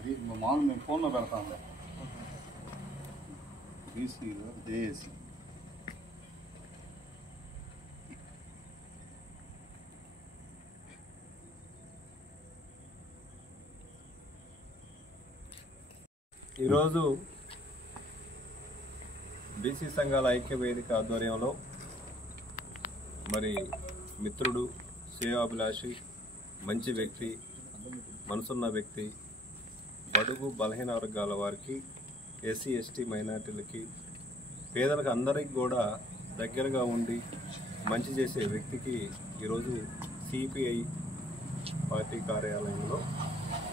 అది మామూలు మేము ఫోన్లో పెడతాంలే. బీసీలో జేఏసీ ఈరోజు బీసీ సంఘాల ఐక్య వేదిక ఆధ్వర్యంలో మరి మిత్రుడు, శ్రేయోభిలాషి, మంచి వ్యక్తి, మనసున్న వ్యక్తి, బడుగు బలహీన వర్గాల వారికి, ఎస్సీ ఎస్టీ మైనార్టీలకి, పేదలకు అందరికి కూడా దగ్గరగా ఉండి మంచి చేసే వ్యక్తికి ఈరోజు సిపిఐ పార్టీ కార్యాలయంలో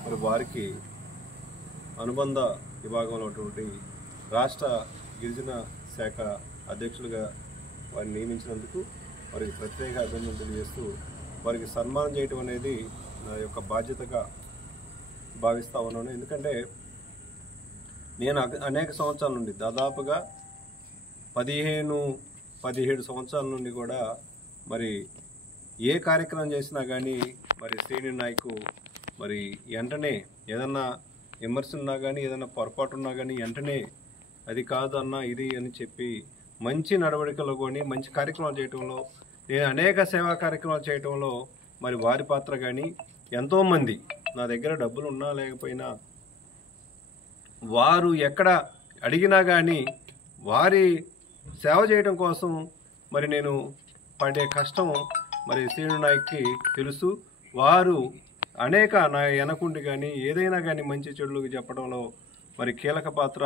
మరి వారికి అనుబంధ విభాగంలో ఉన్నటువంటి రాష్ట్ర గిరిజన శాఖ అధ్యక్షులుగా వారిని నియమించినందుకు వారికి ప్రత్యేక అభినందనలు తెలియజేస్తూ వారికి సన్మానం చేయటం అనేది నా యొక్క బాధ్యతగా భావిస్తూ ఉన్నాను. ఎందుకంటే నేను అనేక సంవత్సరాల నుండి దాదాపుగా 17 సంవత్సరాల నుండి కూడా మరి ఏ కార్యక్రమం చేసినా కానీ మరి సీనియర్ నాయకు మరి వెంటనే ఏదన్నా విమర్శ ఉన్నా కానీ ఏదైనా పొరపాటు ఉన్నా కానీ వెంటనే అది కాదు అన్న ఇది అని చెప్పి మంచి నడవడికలో కొని మంచి కార్యక్రమాలు చేయటంలో, నేను అనేక సేవా కార్యక్రమాలు చేయటంలో మరి వారి పాత్ర కానీ, ఎంతోమంది నా దగ్గర డబ్బులు ఉన్నా లేకపోయినా వారు ఎక్కడ అడిగినా కానీ వారి సేవ చేయడం కోసం మరి నేను పడే కష్టం మరి సీనియర్ నాయక్కి తెలుసు. వారు అనేక నా వెనకుండి కానీ ఏదైనా కానీ మంచి చెడులకు చెప్పడంలో మరి కీలక పాత్ర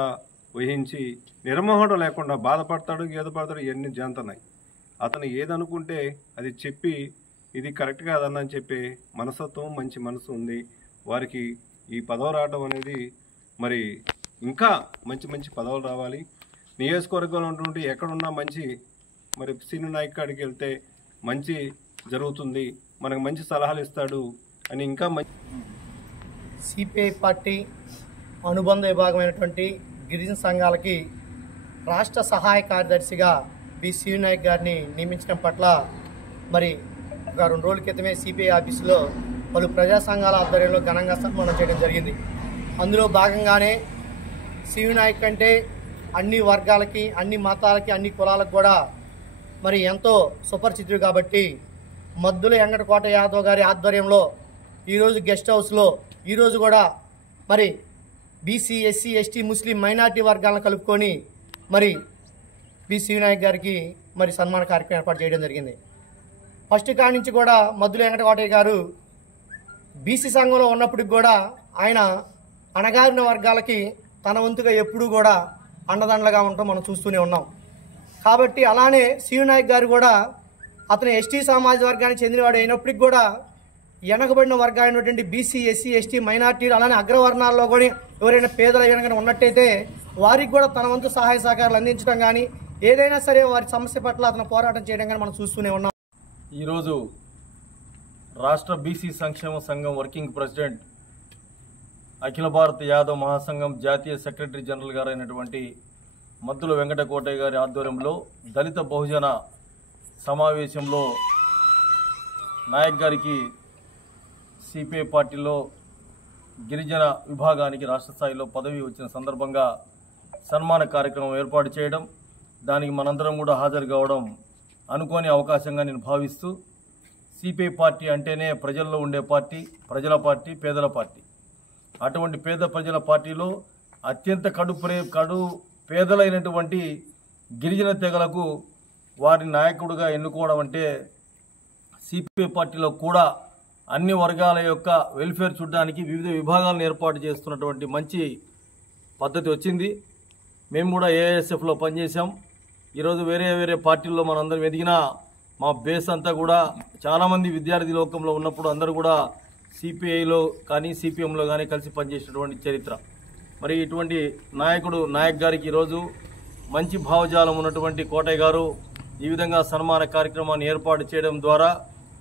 వహించి నిర్మోహం లేకుండా బాధపడతాడు, గీదపడతాడు, ఇవన్నీ జంతనాయి. అతను ఏదనుకుంటే అది చెప్పి ఇది కరెక్ట్ కాదన్న అని చెప్పే మనస్తత్వం, మంచి మనసు ఉంది వారికి. ఈ పదవి రావడం అనేది మరి ఇంకా మంచి మంచి పదవులు రావాలి. నియోజకవర్గంలో ఉన్నటువంటి ఎక్కడున్నా మంచి మరి సీనియర్ నాయక్ కాడికి వెళ్తే మంచి జరుగుతుంది, మనకు మంచి సలహాలు ఇస్తాడు అని ఇంకా మంచి. సిపిఐ పార్టీ అనుబంధ విభాగమైనటువంటి గిరిజన సంఘాలకి రాష్ట్ర సహాయ కార్యదర్శిగా బి సీనియర్ నాయక్ గారిని నియమించడం పట్ల మరి ఒక 2 రోజుల క్రితమే సిపిఐ ఆఫీసులో పలు ప్రజా సంఘాల ఆధ్వర్యంలో ఘనంగా సన్మానం చేయడం జరిగింది. అందులో భాగంగానే సీనియర్ నాయక్ అంటే అన్ని వర్గాలకి, అన్ని మతాలకి, అన్ని కులాలకు కూడా మరి ఎంతో సుపరిచితుడు కాబట్టి మద్దుల వెంకటకోట యాదవ్ గారి ఆధ్వర్యంలో ఈరోజు గెస్ట్ హౌస్లో ఈరోజు కూడా మరి బీసీ, ఎస్సీ, ఎస్టీ, ముస్లిం మైనార్టీ వర్గాలను కలుపుకొని మరి బి సీనియర్ నాయక్ గారికి మరి సన్మాన కార్యక్రమం ఏర్పాటు చేయడం జరిగింది. ఫస్ట్ కాడి నుంచి కూడా మద్దుల వెంకటకోటయ్య గారు బీసీ సంఘంలో ఉన్నప్పటికి కూడా ఆయన అణగారిన వర్గాలకి తన వంతుగా ఎప్పుడూ కూడా అండదండలుగా ఉండటం మనం చూస్తూనే ఉన్నాం. కాబట్టి అలానే సీనియర్ నాయక్ గారు కూడా అతను ఎస్టీ సామాజిక వర్గానికి చెందినవాడు అయినప్పటికి కూడా వెనకబడిన వర్గాలైనటువంటి బీసీ, ఎస్సీ, ఎస్టీ, మైనార్టీలు అలానే అగ్రవర్ణాల్లో కూడా ఎవరైనా పేదలు కనుక ఉన్నట్టయితే వారికి కూడా తన వంతు సహాయ సహకారాలు అందించడం కానీ ఏదైనా సరే వారి సమస్య పట్ల అతను పోరాటం చేయడం కానీ మనం చూస్తూనే ఉన్నాం. ఈరోజు రాష్ట్ర బీసీ సంక్షేమ సంఘం వర్కింగ్ ప్రెసిడెంట్, అఖిల భారత యాదవ్ మహాసంఘం జాతీయ సెక్రటరీ జనరల్ గారు అయినటువంటి మద్దుల వెంకటకోటయ్య గారి ఆధ్వర్యంలో దళిత బహుజన సమావేశంలో నాయక్ గారికి సిపిఐ పార్టీలో గిరిజన విభాగానికి రాష్ట్ర స్థాయిలో పదవి వచ్చిన సందర్భంగా సన్మాన కార్యక్రమం ఏర్పాటు చేయడం, దానికి మనందరం కూడా హాజరు కావడం అనుకోని అవకాశంగా నేను భావిస్తూ, సిపిఐ పార్టీ అంటేనే ప్రజల్లో ఉండే పార్టీ, ప్రజల పార్టీ, పేదల పార్టీ. అటువంటి పేద ప్రజల పార్టీలో అత్యంత కడు పేదలైనటువంటి గిరిజన తెగలకు వారి నాయకుడిగా ఎన్నుకోవడం అంటే సిపిఐ పార్టీలో కూడా అన్ని వర్గాల యొక్క వెల్ఫేర్ చూడడానికి వివిధ విభాగాలను ఏర్పాటు చేస్తున్నటువంటి మంచి పద్ధతి వచ్చింది. మేము కూడా ఏఐఎస్ఎఫ్లో పనిచేసాం. ఈరోజు వేరే వేరే పార్టీల్లో మనందరం ఎదిగినా మా బేస్ అంతా కూడా చాలామంది విద్యార్థి లోకంలో ఉన్నప్పుడు అందరూ కూడా సిపిఐలో కానీ సిపిఎంలో కానీ కలిసి పనిచేసినటువంటి చరిత్ర. మరి ఇటువంటి నాయక్ గారికి ఈరోజు మంచి భావజాలం ఉన్నటువంటి కోటయ్య గారు ఈ విధంగా సన్మాన కార్యక్రమాన్ని ఏర్పాటు చేయడం ద్వారా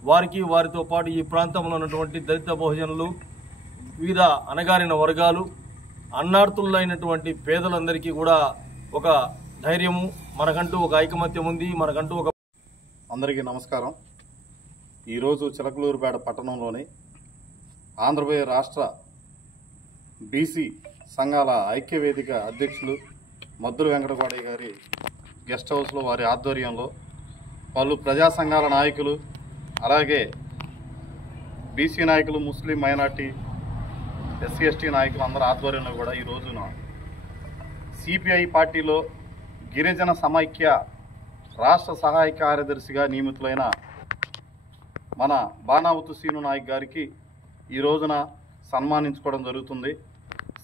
వారికి, వారితో పాటు ఈ ప్రాంతంలో ఉన్నటువంటి దళిత బహుజనులు, వివిధ అణగారిన వర్గాలు, అన్నార్తులైనటువంటి పేదలందరికీ కూడా ఒక ధైర్యము, మనకంటూ ఒక ఐకమత్యం ఉంది, మనకంటూ ఒక. అందరికీ నమస్కారం. ఈరోజు చిలకలూరుపేట పట్టణంలోని ఆంధ్రప్రదేశ్ రాష్ట్ర బీసీ సంఘాల ఐక్యవేదిక అధ్యక్షులు మద్దుల వెంకటగౌడయ్య గారి గెస్ట్ హౌస్లో వారి ఆధ్వర్యంలో పలు ప్రజా సంఘాల నాయకులు, అలాగే బీసీ నాయకులు, ముస్లిం మైనార్టీ, ఎస్సీ ఎస్టీ నాయకులు అందరి ఆధ్వర్యంలో కూడా ఈ రోజున సిపిఐ పార్టీలో గిరిజన సమైక్య రాష్ట్ర సహాయ కార్యదర్శిగా నియమితులైన మన బాణావతు సీను నాయక్ గారికి ఈ రోజున సన్మానించుకోవడం జరుగుతుంది.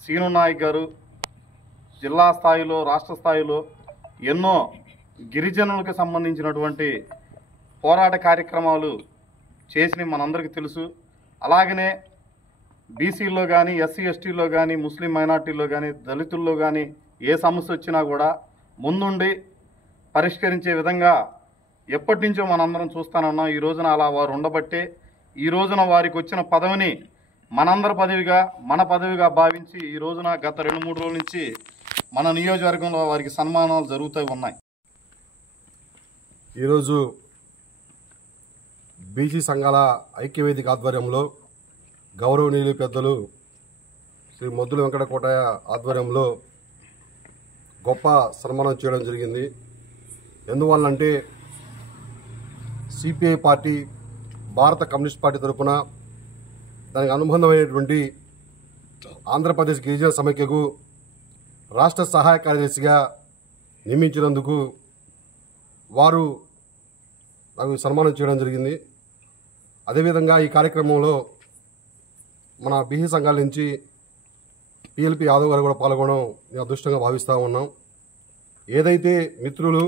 సీను నాయక్ గారు జిల్లా స్థాయిలో, రాష్ట్ర స్థాయిలో ఎన్నో గిరిజనులకు సంబంధించినటువంటి పోరాట కార్యక్రమాలు చేసి మనందరికీ తెలుసు. అలాగనే బీసీల్లో కానీ, ఎస్సీ ఎస్టీలో కానీ, ముస్లిం మైనార్టీల్లో కానీ, దళితుల్లో కానీ ఏ సమస్య వచ్చినా కూడా ముందుండి పరిష్కరించే విధంగా ఎప్పటి నుంచో మనందరం చూస్తానున్నాం. ఈ రోజున అలా వారు ఉండబట్టే ఈ రోజున వారికి వచ్చిన పదవిని మనందరి పదవిగా, మన పదవిగా భావించి ఈ రోజున గత 2-3 రోజుల నుంచి మన నియోజకవర్గంలో వారికి సన్మానాలు జరుగుతూ ఉన్నాయి. ఈరోజు బీసీ సంఘాల ఐక్యవేదిక ఆధ్వర్యంలో గౌరవనీయులు పెద్దలు శ్రీ మద్దుల వెంకటకోటయ్య ఆధ్వర్యంలో గొప్ప సన్మానం చేయడం జరిగింది. ఎందువల్లంటే సిపిఐ పార్టీ, భారత కమ్యూనిస్ట్ పార్టీ తరఫున దానికి అనుబంధమైనటువంటి ఆంధ్రప్రదేశ్ గిరిజన సమైక్యకు రాష్ట్ర సహాయ కార్యదర్శిగా నియమించినందుకు వారు నాకు సన్మానం చేయడం జరిగింది. అదేవిధంగా ఈ కార్యక్రమంలో మన బీసీ సంఘాల నుంచి పిఎల్పి యాదవ్ గారు కూడా పాల్గొనడం నేను అదృష్టంగా భావిస్తూ ఉన్నాం. ఏదైతే మిత్రులు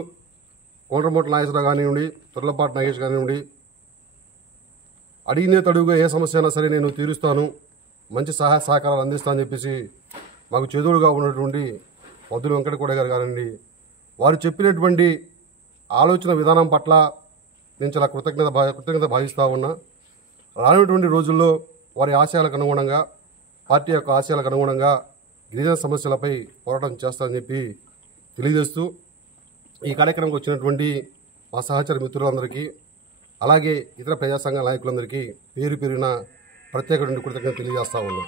కోండ్రమూట్ల నాగేశ్వరరావు కానివ్వండి, తుర్లపాటి నాగేష్ కానివ్వండి, అడిగినే తడుగుగా ఏ సమస్య అయినా సరే నేను తీరుస్తాను, మంచి సహాయ సహకారాలు అందిస్తానని చెప్పేసి మాకు చేదుడుగా ఉన్నటువంటి మద్దుల వెంకటకోట గారు కానివ్వండి, వారు చెప్పినటువంటి ఆలోచన విధానం పట్ల నేను చాలా కృతజ్ఞత భావిస్తూ ఉన్నా. రానున్నటువంటి రోజుల్లో వారి ఆశయాలకు అనుగుణంగా, పార్టీ యొక్క ఆశయాలకు అనుగుణంగా గిరిజన సమస్యలపై పోరాటం చేస్తానని చెప్పి తెలియజేస్తూ ఈ కార్యక్రమంకి వచ్చినటువంటి మా సహచర మిత్రులందరికీ, అలాగే ఇతర ప్రజా సంఘాల నాయకులందరికీ పేరు పేరున ప్రత్యేకమైన కృతజ్ఞత తెలియజేస్తా ఉన్నాం.